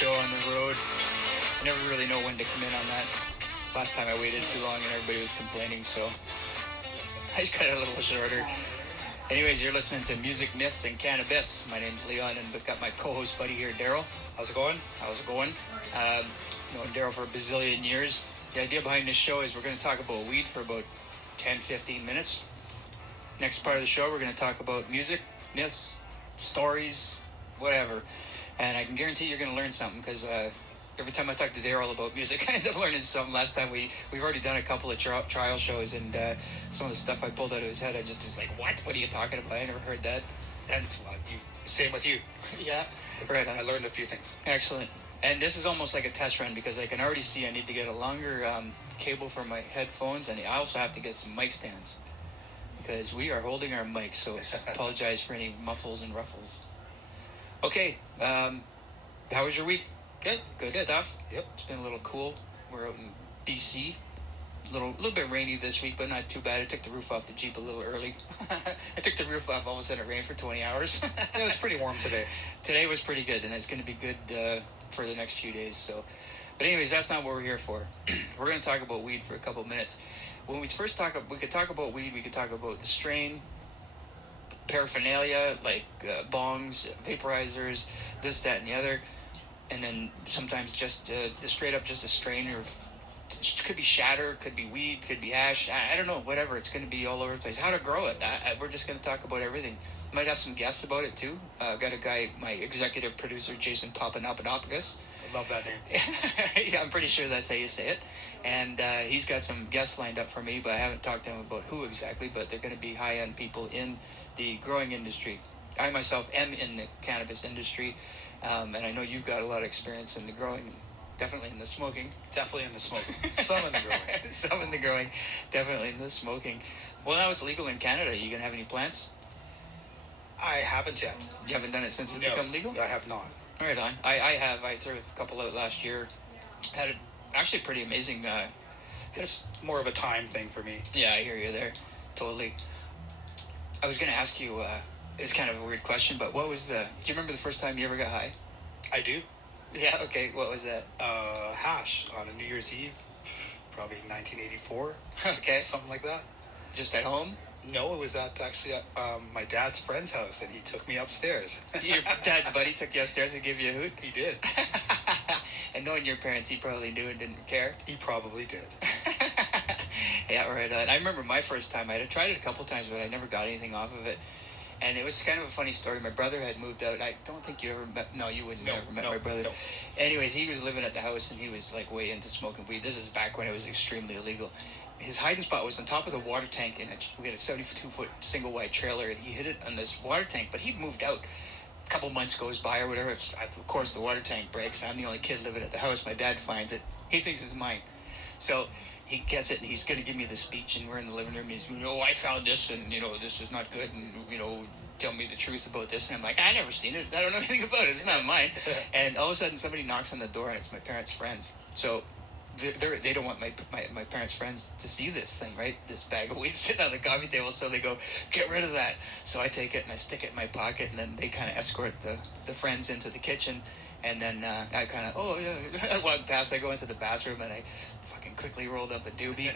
show on the road. I never really know when to come in on that. Last time I waited too long and everybody was complaining, so I just cut it a little shorter. Anyways, you're listening to Music, Myths and Cannabis. My name's Leon, and we've got my co-host buddy here, Daryl. How's it going? How's it going? Known Daryl for a bazillion years. The idea behind this show is we're going to talk about weed for about 10-15 minutes. Next part of the show, we're going to talk about music, myths, stories, whatever. And I can guarantee you're going to learn something, because every time I talk to Daryl about music, I end up learning something. Last time we've already done a couple of trial shows, and some of the stuff I pulled out of his head, I just was like, what are you talking about? I never heard that. And same with you. Yeah, right on. I learned a few things. Excellent. And this is almost like a test run, because I can already see I need to get a longer cable for my headphones, and I also have to get some mic stands, because we are holding our mics, so apologize for any muffles and ruffles. Okay, how was your week? Good stuff? Yep. It's been a little cool. We're out in BC. A little bit rainy this week, but not too bad. I took the roof off the Jeep a little early. I took the roof off, all of a sudden it rained for 20 hours. It was pretty warm today. Today was pretty good, and it's going to be good for the next few days. So, but anyways, that's not what we're here for. We're going to talk about weed for a couple minutes. When we first we could talk about weed, we could talk about the strain, paraphernalia, like bongs, vaporizers, this, that, and the other. And then sometimes just straight up just a strain, or it could be shatter, could be weed, could be hash. I don't know, whatever. It's going to be all over the place. How to grow it. We're just going to talk about everything. Might have some guests about it too. I've got a guy, my executive producer, Jason Papanopoulos. I love that name. Yeah, I'm pretty sure that's how you say it. And he's got some guests lined up for me, but I haven't talked to him about who exactly, but they're going to be high-end people in the growing industry. I myself am in the cannabis industry, and I know you've got a lot of experience in the growing, definitely in the smoking. Definitely in the smoking. Some in the growing. Some in the growing, definitely in the smoking. Well, now it's legal in Canada. You going to have any plants? I haven't yet. You haven't done it since it's become legal? I have not. Right on. I have. I threw a couple out last year. Had it actually pretty amazing. It's more of a time thing for me. Yeah, I hear you there. Totally. I was going to ask you, it's kind of a weird question, but do you remember the first time you ever got high? I do. Yeah, okay. What was that? Hash on a New Year's Eve, probably 1984. Okay. Something like that. Just at home? No, it was actually at my dad's friend's house, and he took me upstairs. Your dad's buddy took you upstairs and gave you a hoot? He did. And knowing your parents, he probably knew and didn't care. He probably did. Yeah, right on. I remember my first time. I tried it a couple times, but I never got anything off of it. And it was kind of a funny story. My brother had moved out. I don't think you ever met... No, you wouldn't have ever met my brother. No. Anyways, he was living at the house, and he was like way into smoking weed. This is back when it was extremely illegal. His hiding spot was on top of the water tank, and we had a 72-foot single wide trailer, and he hid it on this water tank, but he'd moved out. A couple months goes by or whatever. Of course, the water tank breaks. I'm the only kid living at the house. My dad finds it. He thinks it's mine. So he gets it, and he's going to give me the speech, and we're in the living room. He's going, I found this, and, this is not good, and, tell me the truth about this. And I'm like, I never seen it. I don't know anything about it. It's not mine. And all of a sudden, somebody knocks on the door, and it's my parents' friends. So they don't want my parents' friends to see this thing, right? This bag of weed sitting on the coffee table. So they go, get rid of that. So I take it and I stick it in my pocket, and then they kind of escort the friends into the kitchen. And then I kind of, I walk past, I go into the bathroom, and I fucking quickly rolled up a doobie.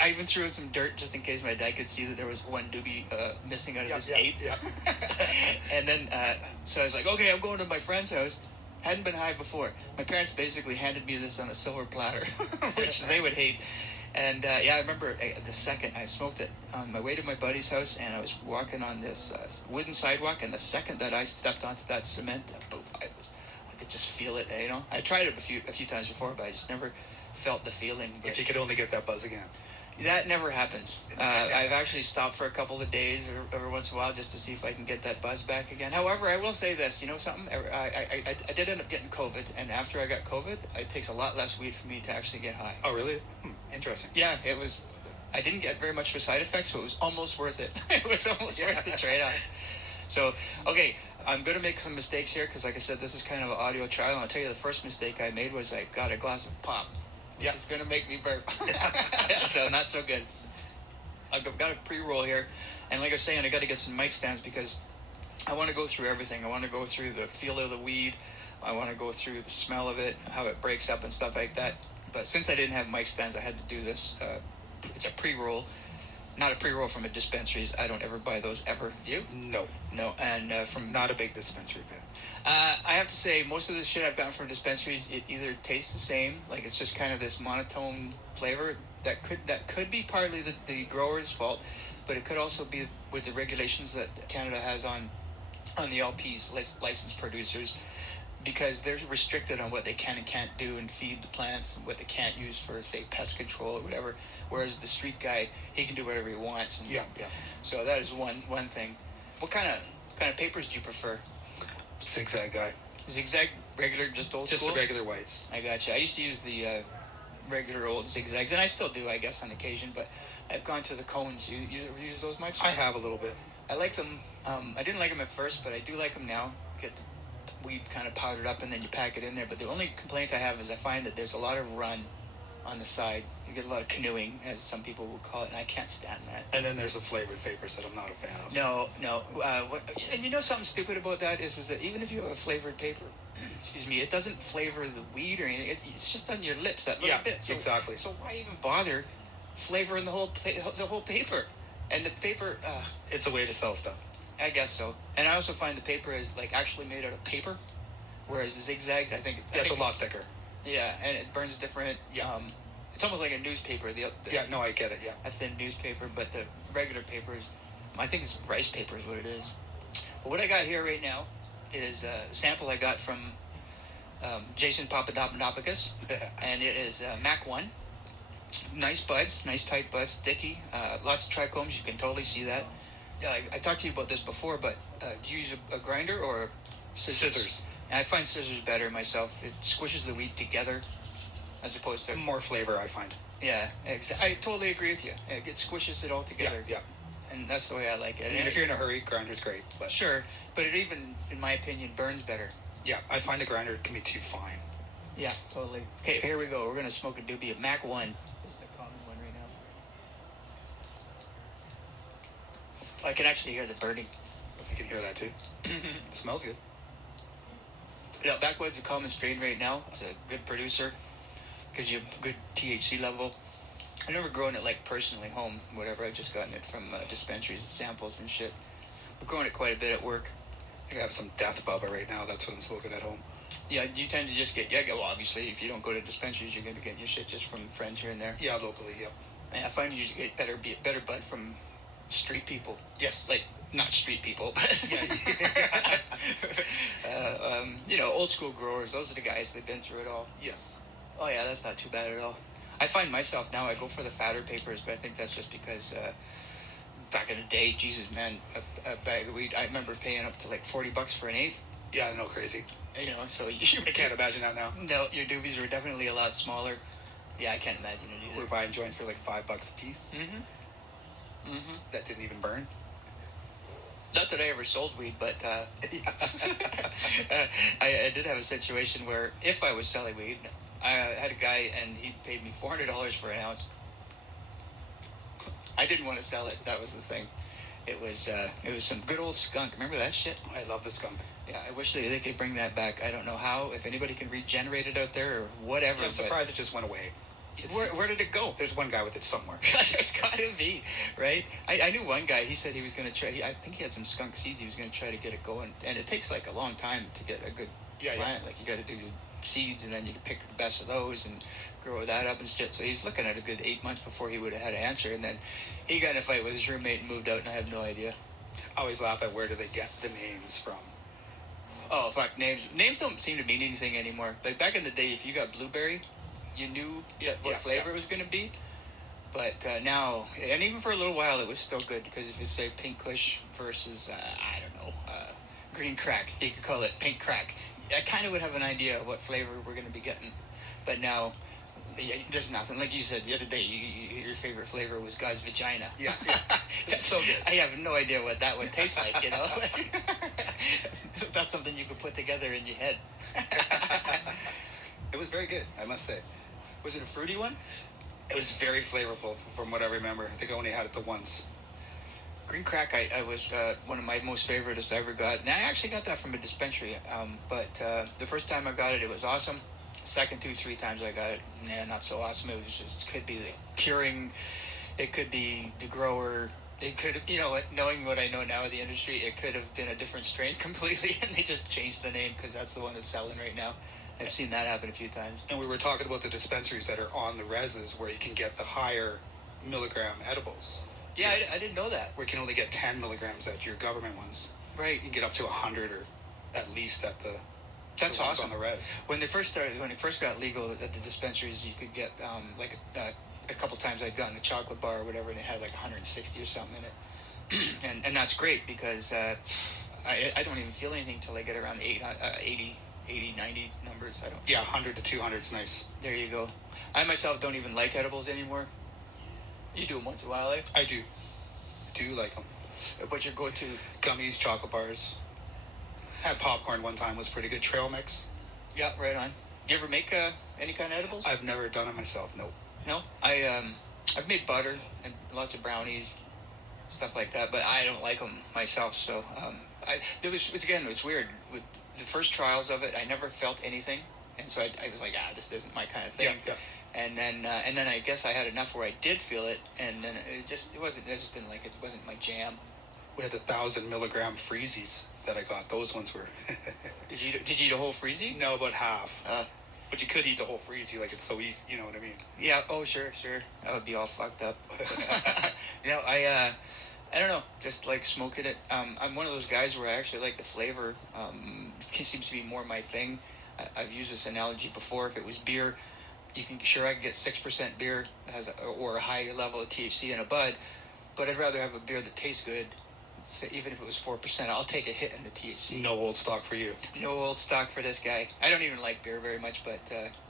I even threw in some dirt just in case my dad could see that there was one doobie missing out of his 8. Yeah. And then, so I was like, okay, I'm going to my friend's house. Hadn't been high before. My parents basically handed me this on a silver platter, which they would hate. And I remember the second I smoked it on my way to my buddy's house, and I was walking on this wooden sidewalk, and the second that I stepped onto that cement, I could just feel it. I tried it a few times before, but I just never felt the feeling. If you could only get that buzz again. That never happens. I've actually stopped for a couple of days or every once in a while just to see if I can get that buzz back again. However, I will say this, something? I did end up getting COVID, and after I got COVID, it takes a lot less weed for me to actually get high. Oh, really? Interesting. Yeah, it was. I didn't get very much for side effects, so it was almost worth it. It was almost worth the trade-off. So, okay, I'm going to make some mistakes here because, like I said, this is kind of an audio trial. And I'll tell you the first mistake I made was I got a glass of pop. Yeah. It's going to make me burp. So, not so good. I've got a pre-roll here. And like I was saying, I got to get some mic stands because I want to go through everything. I want to go through the feel of the weed. I want to go through the smell of it, how it breaks up and stuff like that. But since I didn't have mic stands, I had to do this. It's a pre-roll, not a pre-roll from a dispensary. I don't ever buy those ever. You? No. No. And from Not a big dispensary fan. I have to say, most of the shit I've gotten from dispensaries, it either tastes the same, like it's just kind of this monotone flavor. That could be partly the grower's fault, but it could also be with the regulations that Canada has on the LPs, licensed producers, because they're restricted on what they can and can't do and feed the plants and what they can't use for, say, pest control or whatever. Whereas the street guy, he can do whatever he wants. And Yeah. So that is one thing. What kind of papers do you prefer? Zigzag guy. Zigzag, regular, just old Just school? the regular whites. I gotcha. I used to use the regular old zigzags, and I still do, I guess, on occasion, but I've gone to the cones. You use those much? I have a little bit. I like them. I didn't like them at first, but I do like them now. Get the weed kind of powdered up, and then you pack it in there. But the only complaint I have is I find that there's a lot of run on the side. You get a lot of canoeing, as some people would call it, and I can't stand that. And then there's the flavored papers that I'm not a fan of. No. And you know something stupid about that is that even if you have a flavored paper, excuse me, it doesn't flavor the weed or anything. It's just on your lips, that little bit. So, exactly. So why even bother flavoring the whole paper? And the paper, It's a way to sell stuff. I guess so. And I also find the paper is like actually made out of paper, whereas the zigzags, I think It's a lot thicker. Yeah, and it burns different. Yeah. It's almost like a newspaper. Yeah, no, I get it, yeah. A thin newspaper, but the regular papers, I think it's rice paper is what it is. But what I got here right now is a sample I got from Jason Papadopoulos, and it is Mac 1. Nice buds, nice tight buds, sticky, lots of trichomes, you can totally see that. I talked to you about this before, but do you use a grinder or Scissors. And I find scissors better myself. It squishes the weed together as opposed to... More flavor, I find. Yeah, I totally agree with you. It squishes it all together. Yeah. And that's the way I like it. I mean, if you're in a hurry, grinder's great. But Sure, but it even, in my opinion, burns better. yeah, I find a grinder can be too fine. Yeah, totally. Okay, here we go. We're going to smoke a doobie. Mac 1. This is the common one right now. I can actually hear the burning. You can hear that too. It smells good. Yeah, Backwood's a common strain right now. It's a good producer. Gives you a good THC level. I've never grown it like personally home, whatever. I've just gotten it from dispensaries and samples and shit. We're growing it quite a bit at work. I think I have some Death Bubba right now. That's what I'm smoking at home. Yeah, you tend to just get... well, obviously, if you don't go to dispensaries, you're going to be getting your shit just from friends here and there. Yeah, locally, yep. And I find you get better bud from street people. Yes. Like, not street people, but... Yeah. Old school growers. Those are the guys that have been through it all. Yes. Oh, yeah, that's not too bad at all. I find myself now, I go for the fatter papers, but I think that's just because... back in the day, Jesus, man, a bag of weed, I remember paying up to like $40 for an eighth. Yeah, no, crazy. So you I can't imagine that now. No, your doobies were definitely a lot smaller. Yeah, I can't imagine it either. We're buying joints for like $5 a piece. That didn't even burn. Not that I ever sold weed, but I did have a situation where if I was selling weed, I had a guy and he paid me $400 for an ounce. I didn't want to sell it. That was the thing. It was some good old skunk. Remember that shit? I love the skunk. Yeah, I wish they could bring that back. I don't know how. If anybody can regenerate it out there or whatever. Yeah, I'm surprised it just went away. Where did it go? There's one guy with it somewhere. There's got to be, right? I knew one guy. He said he was going to try. I think he had some skunk seeds. He was going to try to get it going, and it takes like a long time to get a good plant. Like you got to do your seeds, and then you can pick the best of those and grow that up and shit. So he's looking at a good 8 months before he would have had an answer, and then he got in a fight with his roommate and moved out, and I have no idea. I always laugh at where do they get the names from. Oh fuck, names don't seem to mean anything anymore. Like back in the day, if you got blueberry, you knew what flavor it was going to be. But now, and even for a little while, it was still good because if you say pink kush versus I don't know, green crack, you could call it pink crack. I kind of would have an idea of what flavor we're going to be getting. But now, there's nothing. Like you said the other day, your favorite flavor was God's vagina. Yeah. It's so good. I have no idea what that would taste like, That's something you could put together in your head. It was very good, I must say. Was it a fruity one? It was very flavorful from what I remember. I think I only had it the once. Green crack, I was one of my most favoriteest I ever got. And I actually got that from a dispensary. But the first time I got it, it was awesome. Second, two, three times I got it, nah, not so awesome. It was just could be the curing, it could be the grower. It could, knowing what I know now of the industry, it could have been a different strain completely, and they just changed the name because that's the one that's selling right now. I've seen that happen a few times. And we were talking about the dispensaries that are on the reses where you can get the higher milligram edibles. Yeah, I didn't know that. Where you can only get 10 milligrams at your government ones. Right. You can get up to 100 or at least at the That's the ones awesome. on the res. When it first got legal at the dispensaries, you could get a couple times I'd gotten a chocolate bar or whatever, and it had like 160 or something in it, and that's great because I don't even feel anything till I get around 80, 90 numbers. I don't. Yeah, 100 to 200 is nice. There you go. I myself don't even like edibles anymore. You do them once in a while, eh? I do like them. What's your go-to? Gummies, chocolate bars. Had popcorn one time, was pretty good. Trail mix. Yeah, right on. You ever make any kind of edibles? I've never done it myself. Nope. No, I've made butter and lots of brownies, stuff like that, but I don't like them myself. So it's weird with the first trials of it. I never felt anything, and so I was like, this isn't my kind of thing. Yeah. And then I guess I had enough where I did feel it, and then it wasn't. I just didn't like it. It wasn't my jam. We had the 1,000 milligram freezies that I got. Those ones were. Did you eat a whole freezy? No, about half. But you could eat the whole freezy, like it's so easy. You know what I mean? Yeah. Oh, sure. That would be all fucked up. I don't know. Just like smoking it. I'm one of those guys where I actually like the flavor. It seems to be more my thing. I've used this analogy before. If it was beer, I can get 6% beer or a higher level of THC in a bud, but I'd rather have a beer that tastes good. So even if it was 4%, I'll take a hit in the THC. No old stock for you. No old stock for this guy. I don't even like beer very much, but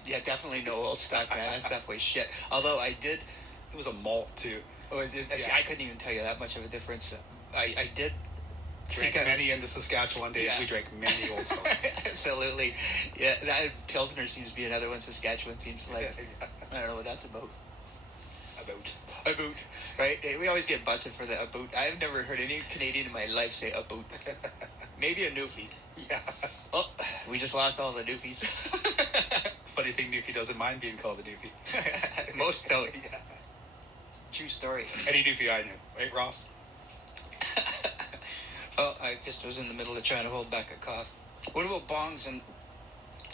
yeah, definitely no old stock, man. That's definitely shit. Although I did. It was a malt too. See, I couldn't even tell you that much of a difference. I did. Drank many in the Saskatchewan days. Yeah. We drank many old stock. Absolutely. Yeah, Pilsner seems to be another one. Saskatchewan seems to like. Yeah. I don't know what that's about. A boot. Right? We always get busted for the a boot. I've never heard any Canadian in my life say a boot. Maybe a newfie. Yeah. Oh, we just lost all the newfies. Funny thing, newfie doesn't mind being called a newfie. Most don't. Yeah. True story. Any newfie I knew. Right, Ross? Oh, I just was in the middle of trying to hold back a cough. What about bongs and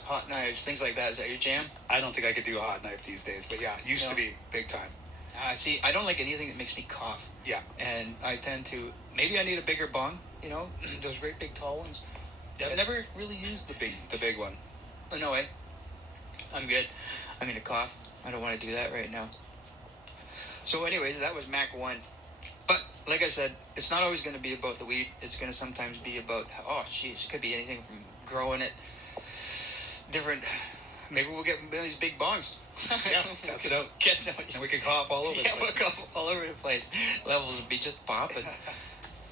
hot knives, things like that? Is that your jam? I don't think I could do a hot knife these days, but yeah, used to be big time. See, I don't like anything that makes me cough. Yeah. And I tend to, maybe I need a bigger bong, those great big tall ones. Yeah, I've never really used the big one. Oh, no way. I'm good. I'm going to cough. I don't want to do that right now. So anyways, that was Mac 1. But like I said, it's not always going to be about the weed. It's going to sometimes be about, it could be anything from growing it, different, maybe we'll get these big bongs. Yeah, test it out. Get some. And we can cough all over the place. Yeah, we'll cough all over the place. Levels will be just popping.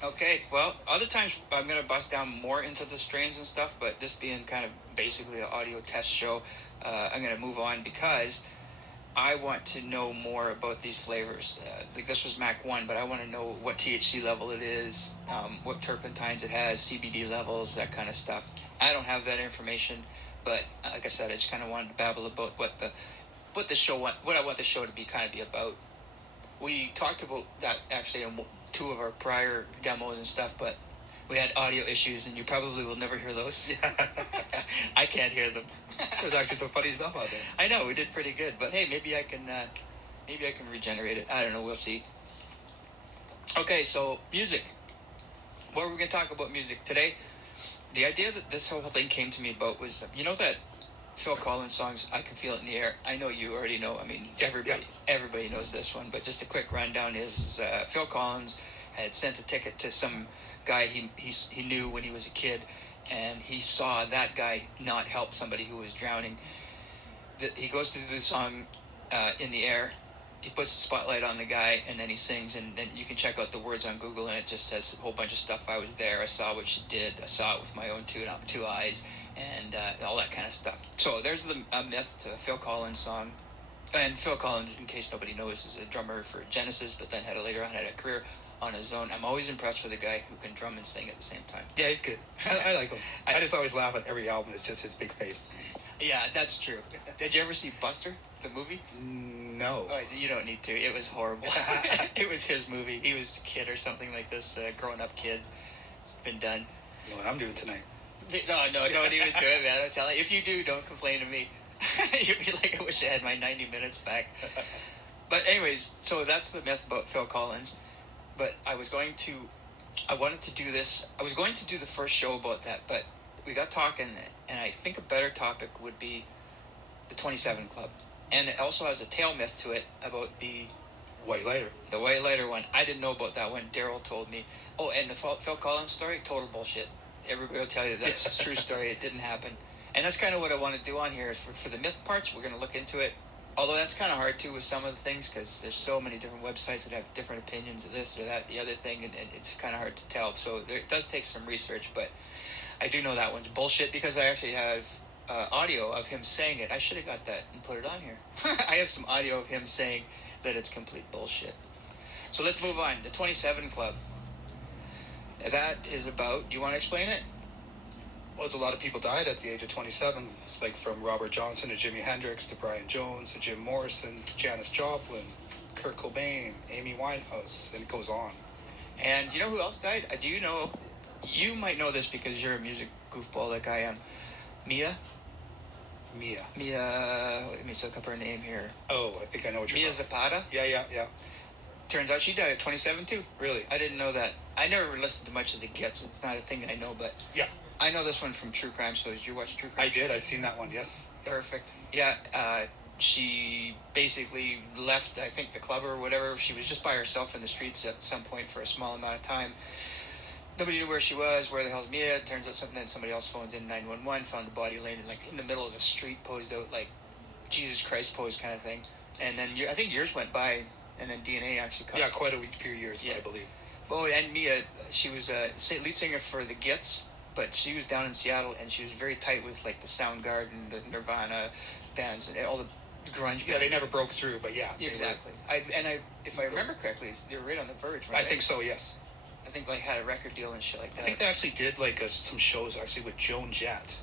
Okay, well, other times I'm going to bust down more into the strains and stuff, but this being kind of basically an audio test show, I'm going to move on because I want to know more about these flavors. Like this was Mac 1, but I want to know what THC level it is, what terpenes it has, CBD levels, that kind of stuff. I don't have that information, but like I said, I just kind of wanted to babble about what I want the show to be about. We talked about that actually in 2 of our prior demos and stuff, but we had audio issues, and you probably will never hear those. Yeah. I can't hear them. There's actually some funny stuff out there. I know we did pretty good, but hey, maybe I can regenerate it. I don't know. We'll see. Okay, so music. What are we going to talk about music today? The idea that this whole thing came to me about was, that Phil Collins songs, I Can Feel It in the Air. I know you already know. I mean, everybody knows this one, but just a quick rundown is Phil Collins had sent a ticket to some guy he knew when he was a kid, and he saw that guy not help somebody who was drowning. He goes to do the song In the Air. He puts the spotlight on the guy, and then he sings, and then you can check out the words on Google, and it just says a whole bunch of stuff. I was there. I saw what she did. I saw it with my own two eyes, and all that kind of stuff. So there's the myth to Phil Collins song. And Phil Collins, in case nobody knows, is a drummer for Genesis, but then later on had a career on his own. I'm always impressed with a guy who can drum and sing at the same time. Yeah, he's good. I like him. I just always laugh at every album. It's just his big face. Yeah, that's true. Did you ever see Buster, the movie? No. Oh, you don't need to. It was horrible. It was his movie. He was a kid or something like this, grown-up kid. It's been done. You know what I'm doing tonight? No, don't even do it, man. I'm telling you. If you do, don't complain to me. You'd be like, I wish I had my 90 minutes back. But anyways, so that's the myth about Phil Collins. But I wanted to do this. I was going to do the first show about that, but we got talking, and I think a better topic would be the 27 Club. And it also has a tail myth to it about the White Lighter. The White Lighter one. I didn't know about that one. Daryl told me. Oh, and the Phil Collins story, total bullshit. Everybody will tell you that's a true story. It didn't happen. And that's kind of what I want to do on here. For the myth parts, we're going to look into it. Although that's kind of hard too with some of the things because there's so many different websites that have different opinions of this or that, the other thing, and it's kind of hard to tell. So it does take some research, but I do know that one's bullshit because I actually have audio of him saying it. I should have got that and put it on here. I have some audio of him saying that it's complete bullshit. So let's move on. The 27 Club. That is about, you want to explain it? Well, a lot of people died at the age of 27, like from Robert Johnson to Jimi Hendrix to Brian Jones to Jim Morrison, Janis Joplin, Kurt Cobain, Amy Winehouse, and it goes on. And you know who else died? Do you know, you might know this because you're a music goofball like I am. Mia, let me look up her name here. Oh, I think I know what you're Mia talking Zapata? Yeah. Turns out she died at 27 too. Really? I didn't know that. I never listened to much of the Gets. It's not a thing I know, but yeah. I know this one from True Crime. So did you watch True Crime? I did. I've seen that one, yes. Perfect. Yeah, she basically left, I think, the club or whatever. She was just by herself in the streets at some point for a small amount of time. Nobody knew where she was. Where the hell's Mia? It turns out somebody else phoned in 911, found the body laying like in the middle of a street, posed out like Jesus Christ pose kind of thing. And then I think years went by, and then DNA actually caught. Yeah, quite a few years, I believe. Oh, and Mia, she was a lead singer for the Gits, but she was down in Seattle, and she was very tight with like the Soundgarden, the Nirvana bands, and all the grunge. Yeah, they never broke through, but yeah. Exactly. If I remember correctly, they were right on the verge, right? I think so, yes. I think like had a record deal and shit like that. I think they actually did like some shows actually with Joan Jett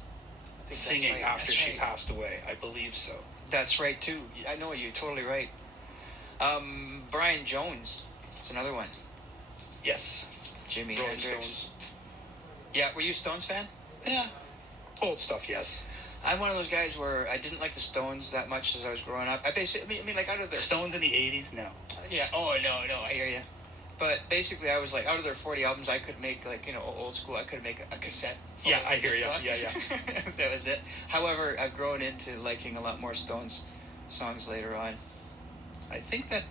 singing right. after she passed away. I believe so. That's right too. I know you're totally right. Brian Jones is another one. Yes. Jimi Rolling Hendrix. Stones. Yeah, were you a Stones fan? Yeah. Old stuff, yes. I'm one of those guys where I didn't like the Stones that much as I was growing up. I mean, like out of their Stones in the 80s, no. Yeah. Oh no, I hear you. But basically, I was like, out of their 40 albums, I could make like old school. I could make a cassette. Yeah, I hear you. Yeah. That was it. However, I've grown into liking a lot more Stones songs later on. I think that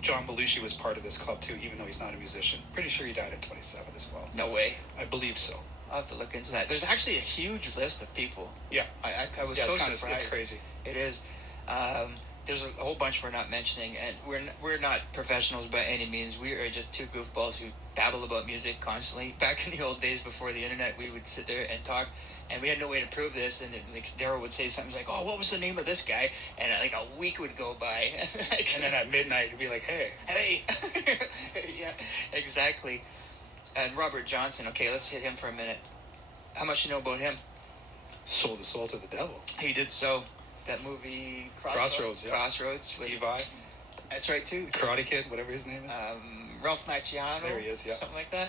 John Belushi was part of this club too, even though he's not a musician. Pretty sure he died at 27 as well. No way. I believe so. I'll have to look into that. There's actually a huge list of people. Yeah. I was so surprised. It's crazy. It is. There's a whole bunch we're not mentioning, and we're not professionals by any means. We are just two goofballs who babble about music constantly. Back in the old days before the internet, we would sit there and talk, and we had no way to prove this. And like Daryl would say something like, "Oh, what was the name of this guy?" And like a week would go by, and then at midnight it'd be like, "Hey." Yeah, exactly. And Robert Johnson. Okay, let's hit him for a minute. How much you know about him? Sold his soul to the devil. He did so. That movie Crossroads. Yeah. Crossroads. Steve Vai. That's right too. Karate Kid, whatever his name is. Ralph Macchiano. There he is. Yeah. Something like that.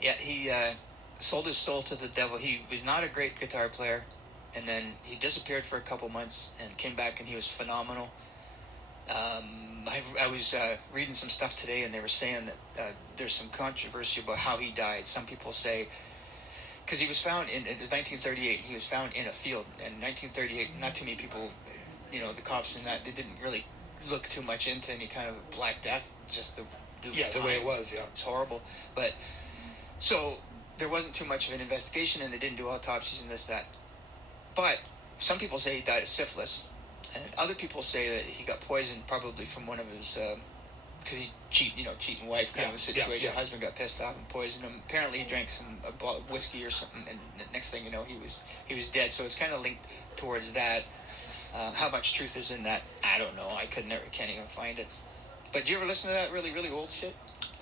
Yeah, he sold his soul to the devil. He was not a great guitar player, and then he disappeared for a couple months and came back, and he was phenomenal. I was reading some stuff today, and they were saying that there's some controversy about how he died. Some people say, because he was found in 1938, he was found in a field. And 1938, not too many people, the cops and that, they didn't really look too much into any kind of Black Death, just the way it was, yeah. It's horrible. But, so, there wasn't too much of an investigation, and they didn't do autopsies and this, that. But, some people say he died of syphilis. And other people say that he got poisoned probably from one of his, because he cheating wife kind of a situation. Yeah. Husband got pissed off and poisoned him. Apparently he drank a bottle of whiskey or something, and the next thing you know, he was dead. So it's kind of linked towards that. How much truth is in that? I don't know. Can't even find it. But do you ever listen to that really, really old shit?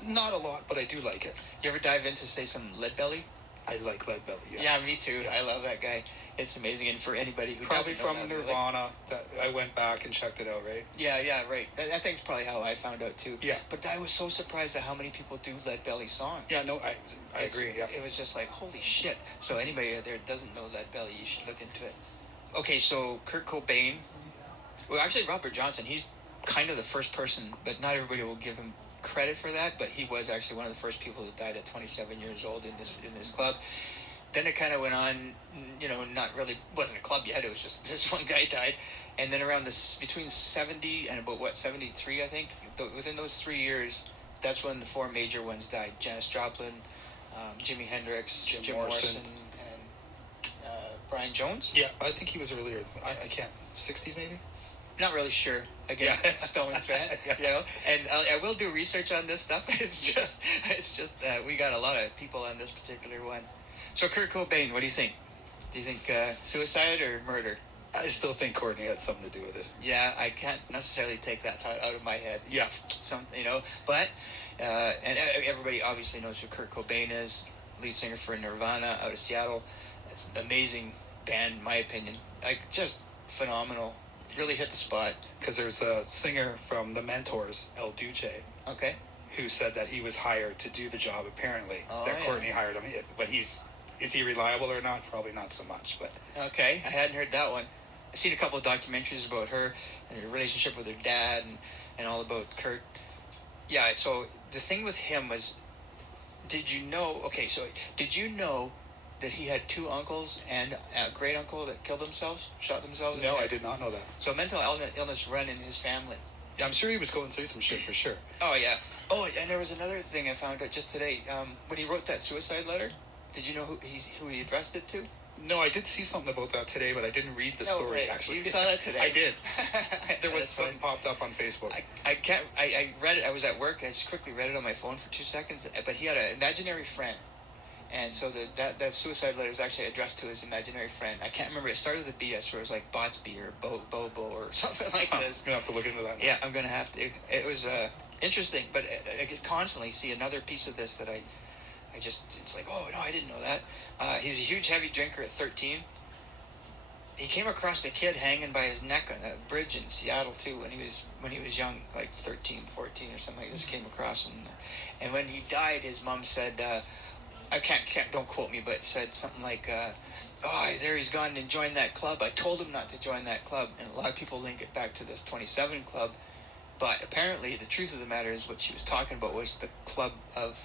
Not a lot, but I do like it. You ever dive into, say, some Lead Belly? I like Lead Belly, yes. Yeah, me too. I love that guy. It's amazing. And for anybody who Probably doesn't know from Lead Belly- Nirvana, that I went back and checked it out, right? Yeah, right. I think it's probably how I found out too. Yeah. But I was so surprised at how many people do Lead Belly songs. Yeah, no, I agree, yeah. It was just like, holy shit. So anybody out there doesn't know Lead Belly, you should look into it. Okay, so Kurt Cobain. Well, actually, Robert Johnson, he's kind of the first person, but not everybody will give him credit for that, but he was actually one of the first people who died at 27 years old in this club. Then it kind of went on, not really, wasn't a club yet, it was just this one guy died. And then around between 70 and about 73, I think, within those 3 years, that's when the four major ones died. Janis Joplin, Jimi Hendrix, Jim Morrison, and Brian Jones? Yeah, I think he was earlier. I can't. 60s maybe? Not really sure. Again, Stones fan, And I will do research on this stuff. It's just we got a lot of people on this particular one. So Kurt Cobain, what do you think? Do you think suicide or murder? I still think Courtney had something to do with it. Yeah, I can't necessarily take that thought out of my head. Yeah. But and everybody obviously knows who Kurt Cobain is, lead singer for Nirvana out of Seattle. It's an amazing band, in my opinion. Like, just phenomenal. Really hit the spot. Because there's a singer from The Mentors, El Duce, Okay. who said that he was hired to do the job, apparently. Oh, that yeah. Courtney hired him. But is he reliable or not? Probably not so much. But Okay, I hadn't heard that one. I've seen a couple of documentaries about her and her relationship with her dad and all about Kurt. Yeah, so the thing with him was, did you know that he had two uncles and a great uncle that shot themselves? no, I did not know that. So mental illness run in his family. Yeah, I'm sure he was going through some shit for sure. Oh, yeah. Oh, and there was another thing I found out just today. When he wrote that suicide letter, did you know who he addressed it to? No, I did see something about that today, but I didn't read the story, way. actually. You saw that today? I did. There was That's something funny. popped up on Facebook. I read it. I was at work. I just quickly read it on my phone for 2 seconds. But he had an imaginary friend, and so that suicide letter is actually addressed to his imaginary friend. I can't remember. It started with a BS, where it was like Botsby or Bobo or something like this. I'm gonna have to look into that now. Yeah, I'm gonna have to. It was interesting, but I just constantly see another piece of this that I just, it's like, oh no, I didn't know that. He's a huge heavy drinker at 13. He came across a kid hanging by his neck on a bridge in Seattle too when he was young, like 13, 14 or something. He just came across him, and when he died, his mom said, I can't don't quote me, but said something like, "Oh, there he's gone and joined that club. I told him not to join that club." And a lot of people link it back to this 27 club, but apparently the truth of the matter is what she was talking about was the club of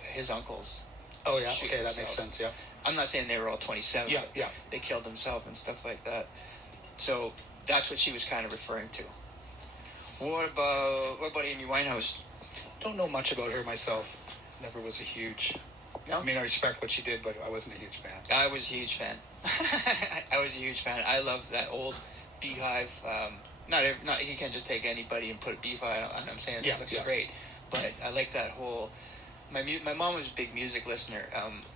his uncles. Oh, yeah. Shooting Okay, that makes themselves. sense, yeah. I'm not saying they were all 27. Yeah, but yeah. They killed themselves and stuff like that. So that's what she was kind of referring to. What about Amy Winehouse? Don't know much about her myself. Never was a huge... No? I mean, I respect what she did, but I wasn't a huge fan. I was a huge fan. I was a huge fan. I love that old Beehive. Not you can't just take anybody and put a Beehive on. I'm saying it looks great, but I like that whole. My mom was a big music listener,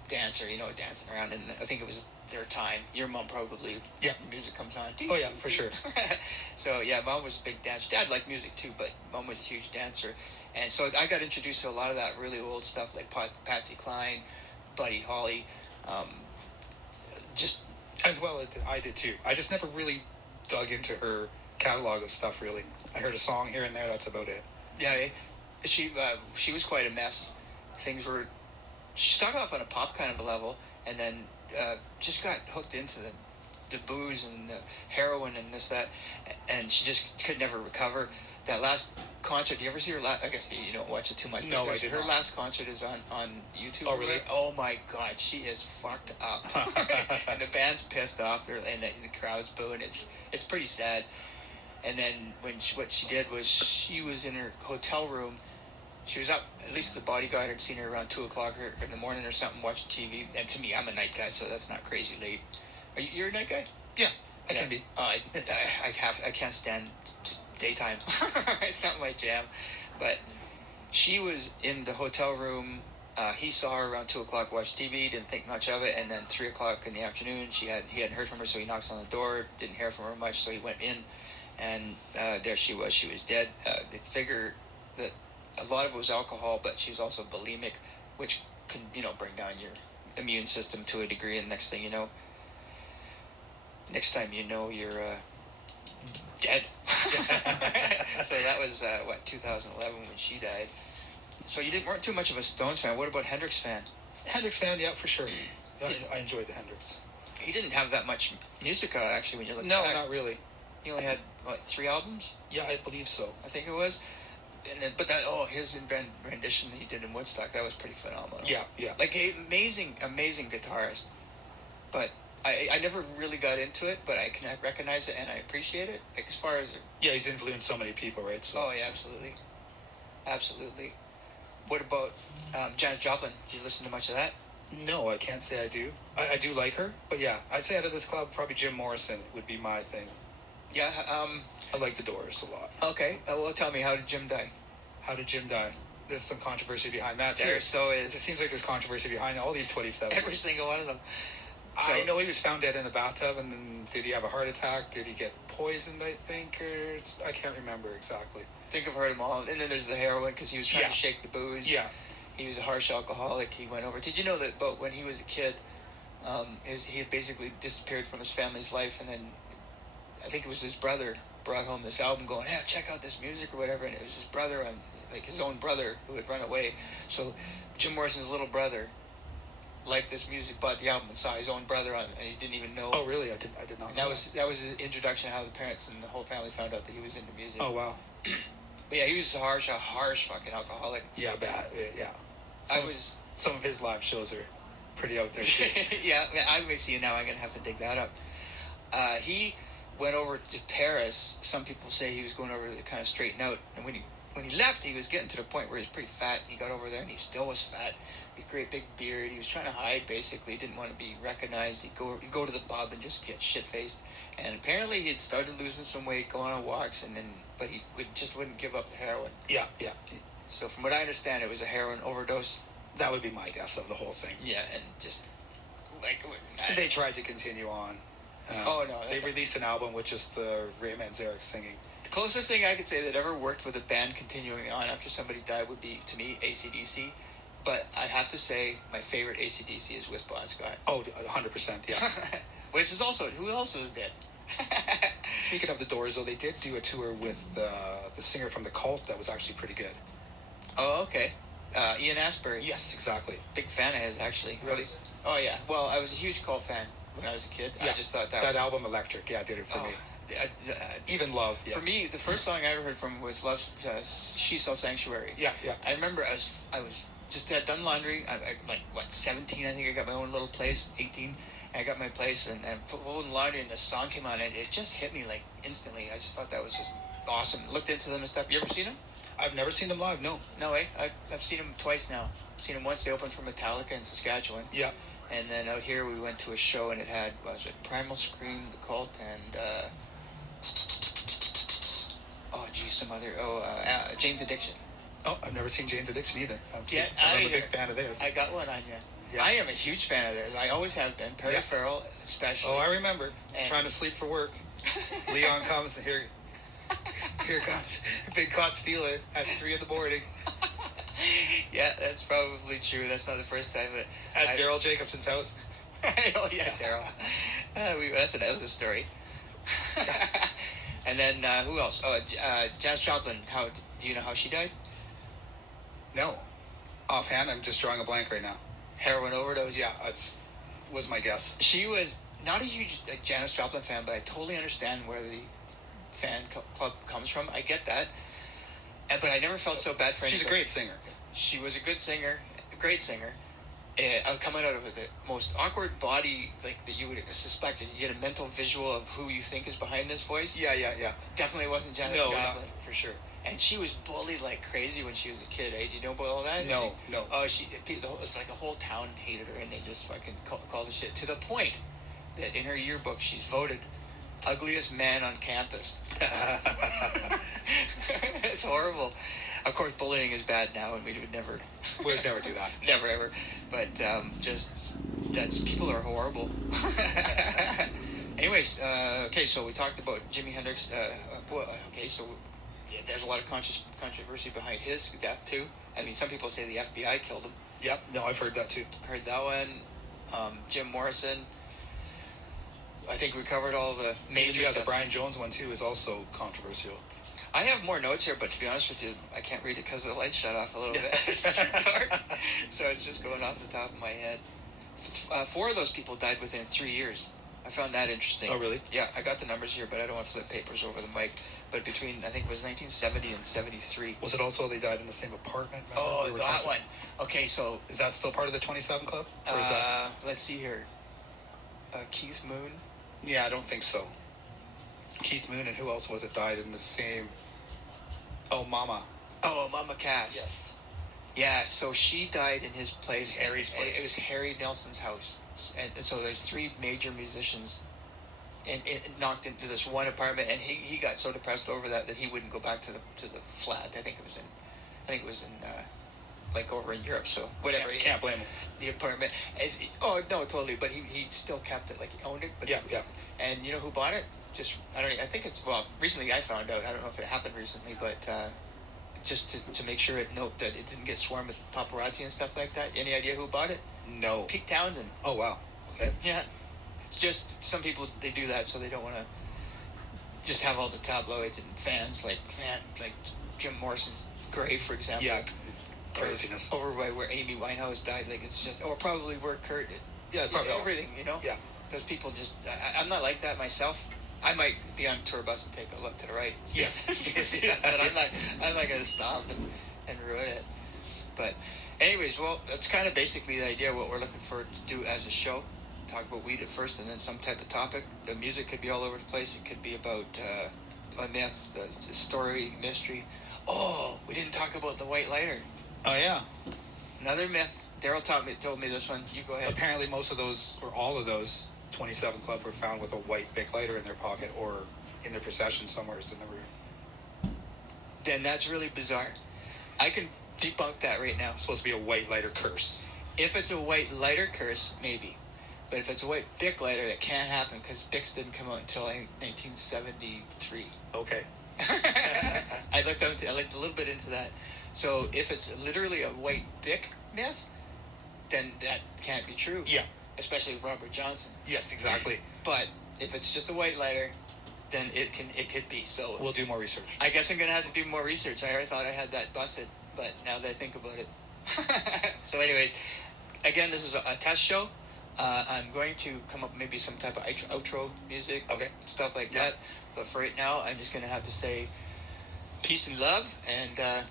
dancer. Dancing around, and I think it was their time. Your mom probably. Yeah. Music comes on. Oh yeah, for sure. So yeah, mom was a big dancer. Dad liked music too, but mom was a huge dancer. And so I got introduced to a lot of that really old stuff, like Patsy Cline, Buddy Holly, just... As well, I did too. I just never really dug into her catalog of stuff, really. I heard a song here and there, that's about it. Yeah, she was quite a mess. She started off on a pop kind of a level, and then just got hooked into the booze and the heroin and that, and she just could never recover. That last concert, do you ever see her I guess you don't watch it too much. No, I did Her not. last concert is on YouTube. Oh, really? Oh, my God. She is fucked up. And the band's pissed off, and the crowd's booing. It's pretty sad. And then what she did was she was in her hotel room. She was up, at least the bodyguard had seen her around 2 o'clock in the morning or something, watching TV. And to me, I'm a night guy, so that's not crazy late. You're a night guy? Yeah, I can be. I can't stand just daytime. It's not my jam. But she was in the hotel room. He saw her around 2 o'clock, watched TV, didn't think much of it, and then 3 o'clock in the afternoon, he hadn't heard from her, so he knocks on the door, didn't hear from her much, so he went in, and there she was dead. They figure that a lot of it was alcohol, but she was also bulimic, which can bring down your immune system to a degree. And next thing you know, next time you know, you're dead. So that was 2011 when she died. So you weren't too much of a Stones fan. What about Hendrix fan? Hendrix fan, yeah, for sure. Yeah, I enjoyed the Hendrix. He didn't have that much music actually when you look No, back. not really. He only had 3 albums. Yeah, I believe so. I think it was. And then, but his rendition he did in Woodstock, that was pretty phenomenal. Yeah, yeah. Like amazing guitarist. But I never really got into it, but I can recognize it and I appreciate it. Like as far as yeah, he's influenced so many people, right? So. Oh yeah, absolutely. What about Janis Joplin? Did you listen to much of that? No, I can't say I do. I do like her, but yeah, I'd say out of this club, probably Jim Morrison would be my thing. Yeah. I like the Doors a lot. Okay. Well, tell me, how did Jim die? How did Jim die? There's some controversy behind that too. There so is. It seems like there's controversy behind all these 27. Every single one of them. So, I know he was found dead in the bathtub, and then did he have a heart attack? Did he get poisoned? I think, or I can't remember exactly. I think I've heard them all. And then there's the heroin because he was trying to shake the booze. Yeah. He was a harsh alcoholic. He went over. Did you know that? But when he was a kid, he had basically disappeared from his family's life, and then I think it was his brother brought home this album, going, "Hey, check out this music or whatever." And it was his brother, like his own brother, who had run away. So Jim Morrison's little brother liked this music, bought the album, and saw his own brother on it, and he didn't even know. Oh, really? I did not. And that was his introduction to how the parents and the whole family found out that he was into music. Oh wow. But yeah, he was a harsh fucking alcoholic. Yeah, bad. Yeah. Some of his live shows are pretty out there too. Yeah, I may see you now. I'm gonna have to dig that up. He went over to Paris. Some people say he was going over to kind of straighten out, and when he left, he was getting to the point where he was pretty fat. He got over there, and he still was fat. He had a great big beard. He was trying to hide, basically. He didn't want to be recognized. He'd go to the pub and just get shit faced. And apparently, he had started losing some weight, going on walks, but he wouldn't give up the heroin. Yeah. So from what I understand, it was a heroin overdose. That would be my guess of the whole thing. Yeah, and just like they tried to continue on. They released an album with just the Ray Manzarek singing. The closest thing I could say that ever worked with a band continuing on after somebody died would be, to me, AC/DC. But I have to say, my favorite AC/DC is with Bon Scott. Oh, 100%, yeah. Which is also, who else is dead? Speaking of the Doors, though, they did do a tour with the singer from The Cult that was actually pretty good. Oh, okay. Ian Astbury. Yes, exactly. Big fan of his, actually. Really? Oh, yeah. Well, I was a huge Cult fan when I was a kid. Yeah, I just thought that album, Electric, did it for me. Even Love, yeah. For me, the first song I ever heard from was She Sells Sanctuary. Yeah. I remember I was just had done laundry. I 17, I think. I got my own little place, 18. And I got my place and folding laundry, and the song came on, and it just hit me like instantly. I just thought that was just awesome. Looked into them and stuff. You ever seen them? I've never seen them live, no. No way? I've seen them twice now. I've seen them once. They opened for Metallica in Saskatchewan. Yeah. And then out here we went to a show, and it had, Primal Scream, The Cult, and Jane's Addiction. Oh, I've never seen Jane's Addiction either. I'm a big fan of theirs. I got one on you. Yeah. I am a huge fan of theirs. I always have been. Perry Farrell, especially. Oh, I remember. Trying to sleep for work. Leon comes, and here comes Big Cot Stealer at 3 a.m. Yeah, that's probably true. That's not the first time. At Daryl Jacobson's house. Oh, yeah, Daryl. That's another story. And then, who else? Oh, Janis Joplin. Do you know how she died? No. Offhand, I'm just drawing a blank right now. Heroin overdose. Yeah, was my guess. She was not a huge Janis Joplin fan, but I totally understand where the fan club comes from. I get that. But I never felt so bad for She's a great singer. She was a good singer, a great singer. Coming out of the most awkward body that you would suspect, and you get a mental visual of who you think is behind this voice. Yeah. Definitely wasn't Janis Joplin. No, for sure. And she was bullied like crazy when she was a kid. Do you know about all that? No. Oh, it's like a whole town hated her, and they just fucking called the shit, to the point that in her yearbook she's voted ugliest man on campus. It's horrible. Of course, bullying is bad now, and we would never do that. Never ever. But people are horrible. Anyways, okay, so we talked about Jimi Hendrix. Okay, so there's a lot of controversy behind his death too. I mean, some people say the FBI killed him. Yep. No, I've heard that too. Heard that one. Jim Morrison. I think we covered all the major. Yeah, the Brian Jones one too is also controversial. I have more notes here, but to be honest with you, I can't read it because the light shut off a little bit. It's too dark. So it's just going off the top of my head. 4 of those people died within 3 years. I found that interesting. Oh, really? Yeah, I got the numbers here, but I don't want to flip papers over the mic. But between, I think it was 1970 and 73. Was it also they died in the same apartment? Oh, that one. Okay, so... Is that still part of the 27 Club? Or is that... Let's see here. Keith Moon? Yeah, I don't think so. Keith Moon and who else was it died in the same... Oh, Mama. Oh, Mama Cass. Yes. Yeah, so she died in his place. Harry's place. It was Harry Nelson's house. And so there's 3 major musicians and knocked into this one apartment, and he got so depressed over that he wouldn't go back to the flat. I think it was in like over in Europe, so whatever. Yeah, can't blame him. The apartment. Oh no, totally. But he still kept it, like he owned it. But yeah. And you know who bought it? I think it's, well, recently I found out. I don't know if it happened recently, but just to make sure that it didn't get swarmed with paparazzi and stuff like that. Any idea who bought it? No. Pete Townsend. Oh wow. Okay. Yeah. It's just some people, they do that so they don't want to just have all the tabloids and fans like Jim Morrison's grave, for example. Yeah. Craziness. Over by where Amy Winehouse died, like it's just, or probably where Kurt. Yeah, probably everything, you know. Yeah. Those people just, I'm not like that myself. I might be on tour bus and take a look to the right. Yes. But I'm not going to stop and ruin it. But anyways, well, that's kind of basically the idea, what we're looking for to do as a show. Talk about weed at first and then some type of topic. The music could be all over the place. It could be about a myth, a story, mystery. Oh, we didn't talk about the white lighter. Oh, yeah. Another myth. Daryl told me this one. You go ahead. Apparently most of those, or all of those, 27 Club were found with a white Bic lighter in their pocket or in their possession somewhere in the room. Then that's really bizarre. I can debunk that right now. It's supposed to be a white lighter curse. If it's a white lighter curse, maybe. But if it's a white Bic lighter, it can't happen because Bics didn't come out until 1973. Okay. I looked a little bit into that. So if it's literally a white Bic myth, then that can't be true. Yeah. Especially with Robert Johnson. Yes, exactly. But if it's just a white lighter, then it could be. So we'll do more research. I guess I'm gonna have to do more research. I already thought I had that busted, but now that I think about it. So anyways, again, this is a test show. I'm going to come up with maybe some type of outro music, okay, stuff like that. But for right now, I'm just gonna have to say peace and love, and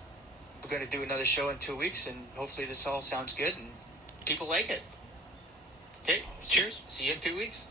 we're gonna do another show in 2 weeks, and hopefully this all sounds good and people like it. Okay, cheers. See you in 2 weeks.